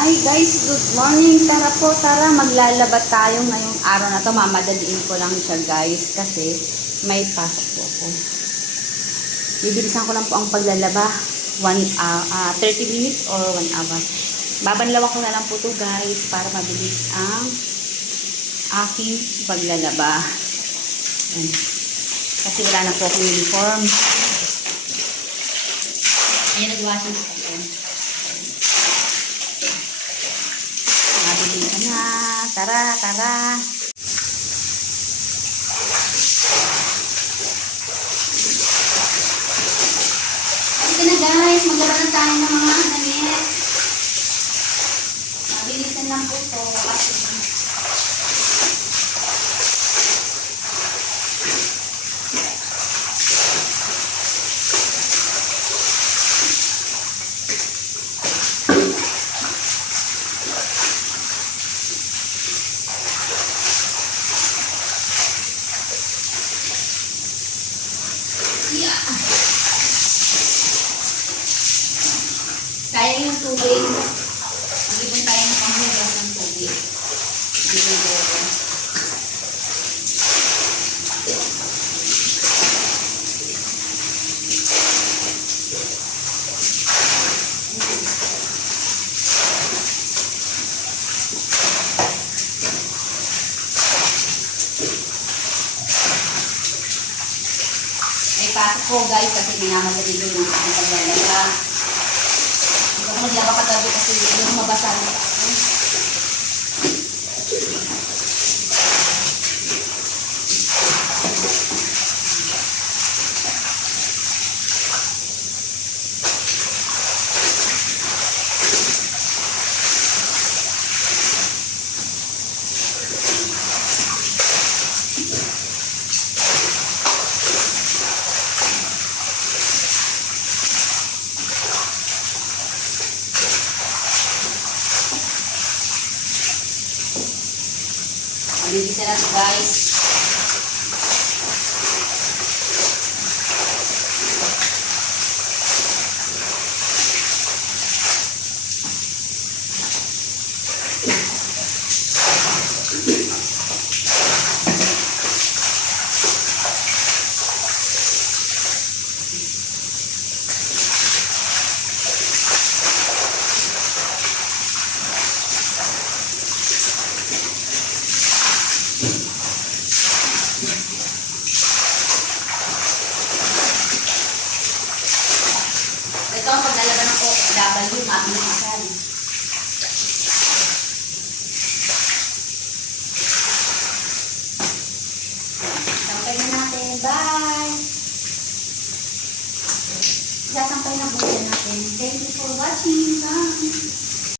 Hi guys, good morning. Tara po, tara. Maglalaba tayo ngayong araw na to. Mamadaliin ko lang siya guys kasi may pasok po ako. Bibilisan ko lang po ang paglalaba. 30 minutes or 1 hour. Babanlawan ko na lang po to guys para mabilis ang aking paglalaba. Yan. Kasi wala na po akong uniform. Ayan, nag-washing ko po. Mabili ka na. Tara, tara. Ito na guys, maglaba na tayo ng mga damit. Mabilisan lang po ito. Sayang yung tubig. Mag-ibon tayo ng panghugas ng tubig. May pasok po guys kasi minamadali ko yung aking paglalaba. Maglaba ka tabi kasi yung mabasa na ako. Mabibisa na ito guys. Ito ang paglalaban ng OFW, mabilis masan. Sampay na natin. Bye! Sasampay na po natin. Thank you for watching. Bye!